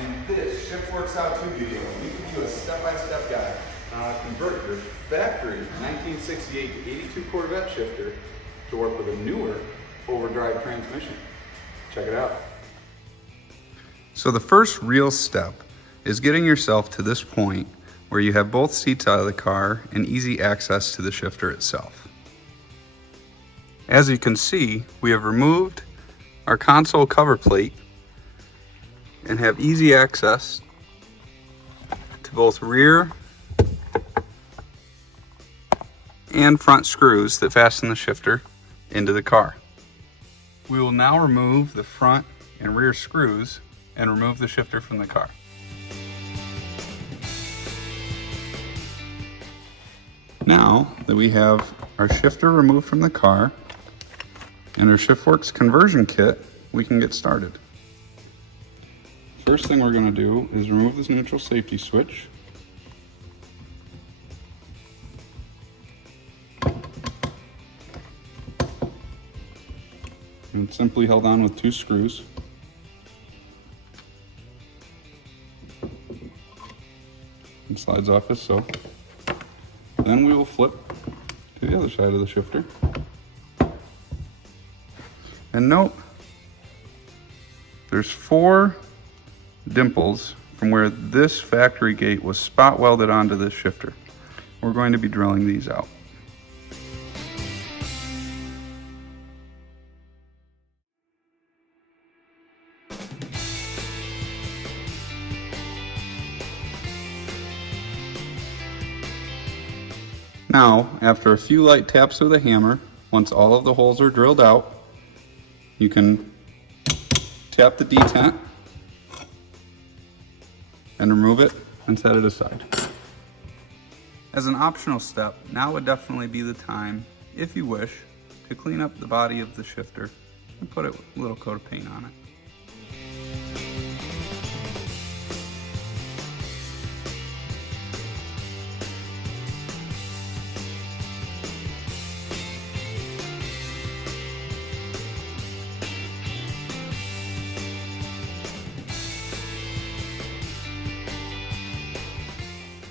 In this Shiftworks how-to video, we give you a step-by-step guide on how to convert your factory 1968 82 Corvette shifter to work with a newer overdrive transmission. Check it out. So the first real step is getting yourself to this point where you have both seats out of the car and easy access to the shifter itself. As you can see, we have removed our console cover plate and have easy access to both rear and front screws that fasten the shifter into the car. We will now remove the front and rear screws and remove the shifter from the car. Now that we have our shifter removed from the car and our Shiftworks conversion kit, we can get started. First thing we're going to do is remove this neutral safety switch. And it's simply held on with 2 screws. And slides off as so. Then we will flip to the other side of the shifter. And note, there's 4 dimples from where this factory gate was spot welded onto this shifter. We're going to be drilling these out. Now, after a few light taps with a hammer, once all of the holes are drilled out, you can tap the detent and remove it and set it aside. As an optional step, now would definitely be the time, if you wish, to clean up the body of the shifter and put a little coat of paint on it.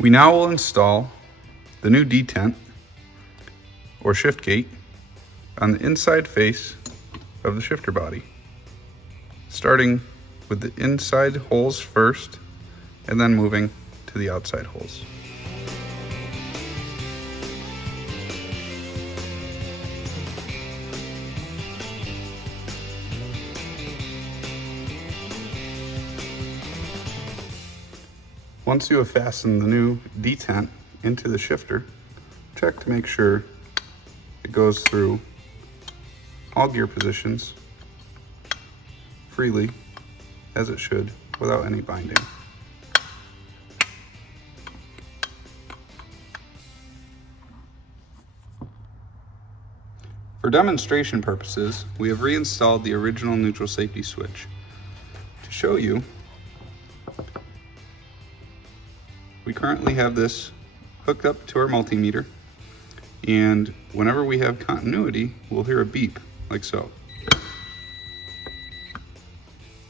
We now will install the new detent or shift gate on the inside face of the shifter body, starting with the inside holes first and then moving to the outside holes. Once you have fastened the new detent into the shifter, check to make sure it goes through all gear positions freely, as it should, without any binding. For demonstration purposes, we have reinstalled the original neutral safety switch. To show you, we currently have this hooked up to our multimeter, and whenever we have continuity, we'll hear a beep like so.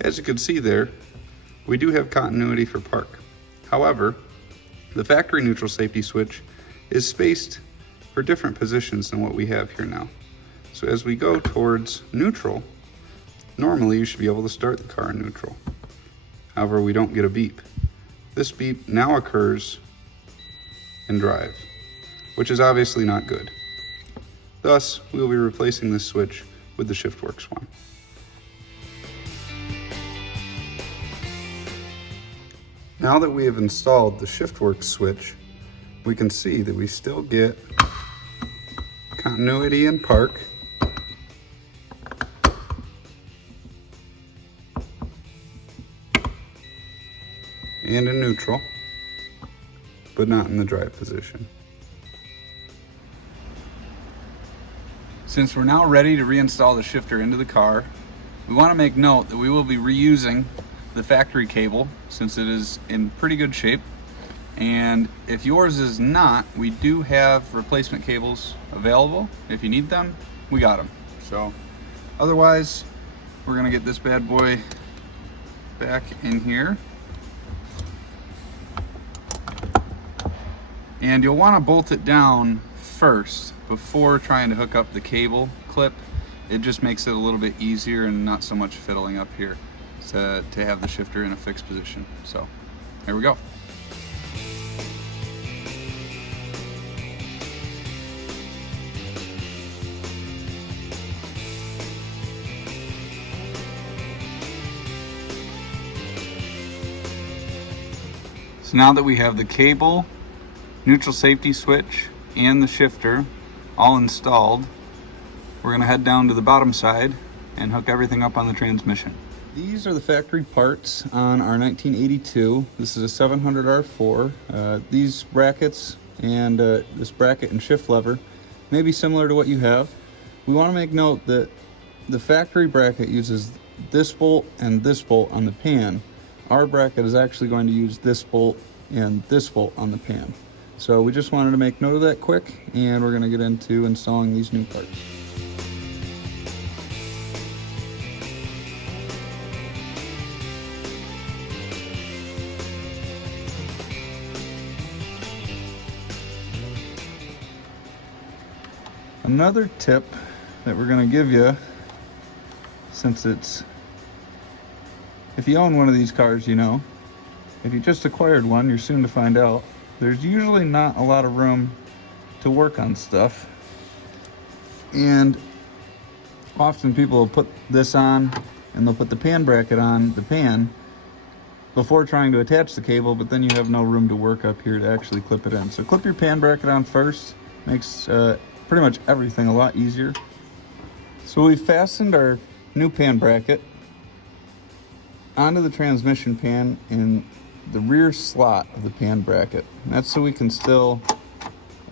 As you can see there, we do have continuity for park. However, the factory neutral safety switch is spaced for different positions than what we have here now. So as we go towards neutral, normally you should be able to start the car in neutral. However, we don't get a beep. This beep now occurs in drive, which is obviously not good. Thus, we will be replacing this switch with the Shiftworks one. Now that we have installed the Shiftworks switch, we can see that we still get continuity in park, and in neutral, but not in the drive position. Since we're now ready to reinstall the shifter into the car, we want to make note that we will be reusing the factory cable since it is in pretty good shape, and if yours is not, we do have replacement cables available. If you need them, we got them. So otherwise, we're gonna get this bad boy back in here And you'll want to bolt it down first before trying to hook up the cable clip. It just makes it a little bit easier and not so much fiddling up here to have the shifter in a fixed position. So here we go. So now that we have the cable, neutral safety switch, and the shifter all installed, we're going to head down to the bottom side and hook everything up on the transmission. These are the factory parts on our 1982. This is a 700R4. These brackets and this bracket and shift lever may be similar to what you have. We want to make note that the factory bracket uses this bolt and this bolt on the pan. Our bracket is actually going to use this bolt and this bolt on the pan. So we just wanted to make note of that quick, and we're going to get into installing these new parts. Another tip that we're going to give you, since if you own one of these cars, you know, if you just acquired one, you're soon to find out, there's usually not a lot of room to work on stuff. And often people will put this on and they'll put the pan bracket on the pan before trying to attach the cable, but then you have no room to work up here to actually clip it in. So clip your pan bracket on first. Makes pretty much everything a lot easier. So we fastened our new pan bracket onto the transmission pan in the rear slot of the pan bracket. And that's so we can still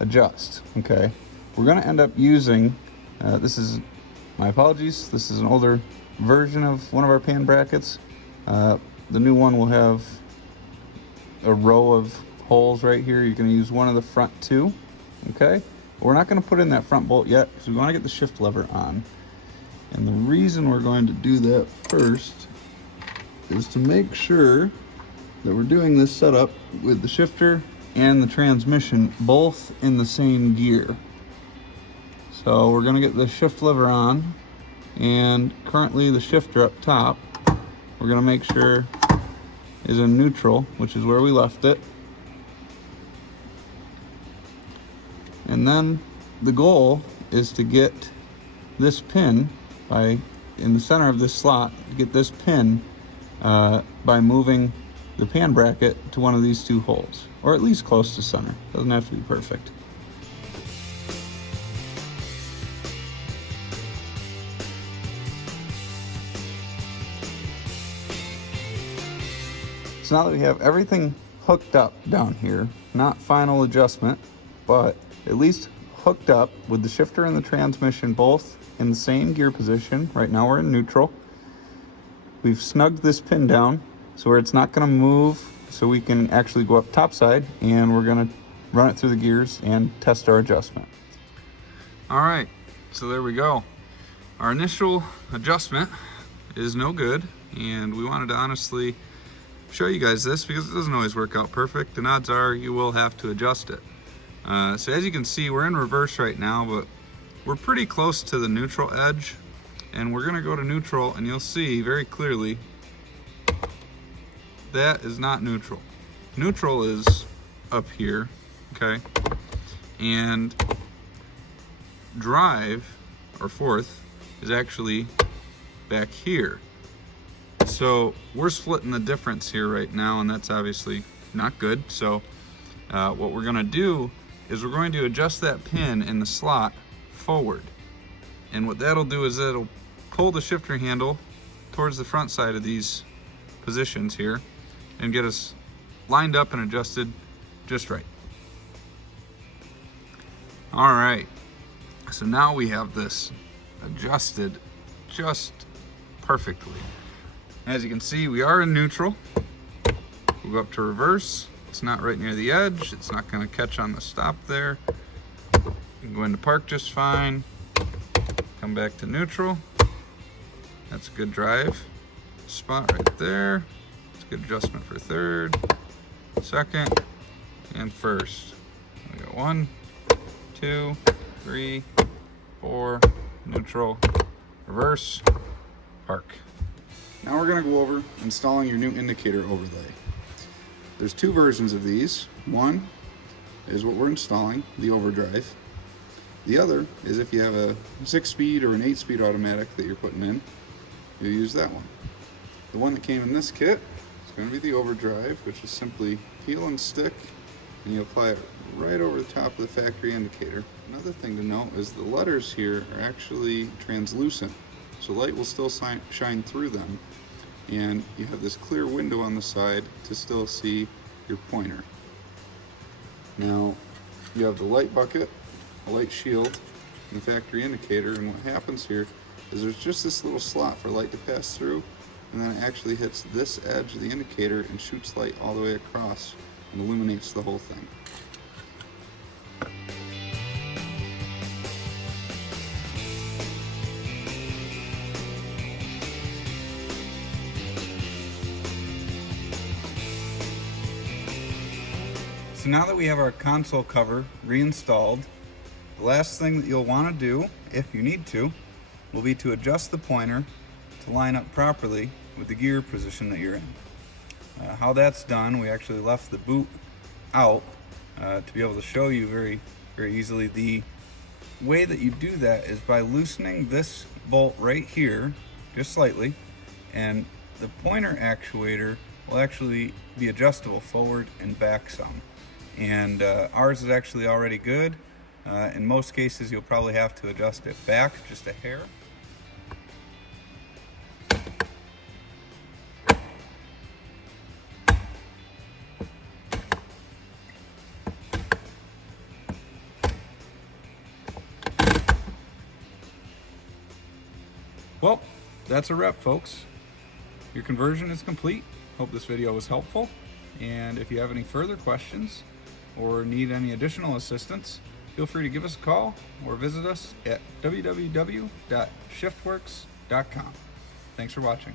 adjust, okay? We're gonna end up using, this is, my apologies, this is an older version of one of our pan brackets. The new one will have a row of holes right here. You're gonna use one of the front two, okay? But we're not gonna put in that front bolt yet because we wanna get the shift lever on. And the reason we're going to do that first is to make sure that we're doing this setup with the shifter and the transmission both in the same gear. So we're going to get the shift lever on, and currently the shifter up top we're going to make sure is in neutral, which is where we left it. And then the goal is to get this pin in the center of this slot, to get this pin by moving the pan bracket to one of these two holes, or at least close to center. Doesn't have to be perfect. So now that we have everything hooked up down here, not final adjustment, but at least hooked up with the shifter and the transmission both in the same gear position. Right now we're in neutral. We've snugged this pin down so where it's not going to move, so we can actually go up topside, and we're going to run it through the gears and test our adjustment. All right, so there we go. Our initial adjustment is no good, and we wanted to honestly show you guys this because it doesn't always work out perfect, and odds are you will have to adjust it. So as you can see, we're in reverse right now, but we're pretty close to the neutral edge, and we're going to go to neutral, and you'll see very clearly that is not neutral. Neutral is up here, okay? And drive, or fourth, is actually back here. So we're splitting the difference here right now, and that's obviously not good. So what we're gonna do is we're going to adjust that pin in the slot forward. And what that'll do is it'll pull the shifter handle towards the front side of these positions here and get us lined up and adjusted just right. All right, so now we have this adjusted just perfectly. As you can see, we are in neutral. We'll go up to reverse. It's not right near the edge. It's not gonna catch on the stop there. You can go into park just fine. Come back to neutral. That's a good drive spot right there. It's a good adjustment for third, second, and first. We got 1, 2, 3, 4, neutral, reverse, park. Now we're going to go over installing your new indicator overlay. There's two versions of these. One is what we're installing, the overdrive. The other is if you have a 6-speed or an 8-speed automatic that you're putting in, you'll use that one. The one that came in this kit is going to be the overdrive, which is simply peel and stick, and you apply it right over the top of the factory indicator. Another thing to note is the letters here are actually translucent, so light will still shine through them, and you have this clear window on the side to still see your pointer. Now you have the light bucket, a light shield, and the factory indicator, and what happens here is there's just this little slot for light to pass through, and then it actually hits this edge of the indicator and shoots light all the way across and illuminates the whole thing. So now that we have our console cover reinstalled, the last thing that you'll want to do, if you need to, will be to adjust the pointer to line up properly with the gear position that you're in. How that's done, we actually left the boot out to be able to show you very easily. The way that you do that is by loosening this bolt right here just slightly, and the pointer actuator will actually be adjustable forward and back some. And ours is actually already good. In most cases you'll probably have to adjust it back just a hair. Well, that's a wrap, folks. Your conversion is complete. Hope this video was helpful. And if you have any further questions or need any additional assistance, feel free to give us a call or visit us at www.shiftworks.com. Thanks for watching.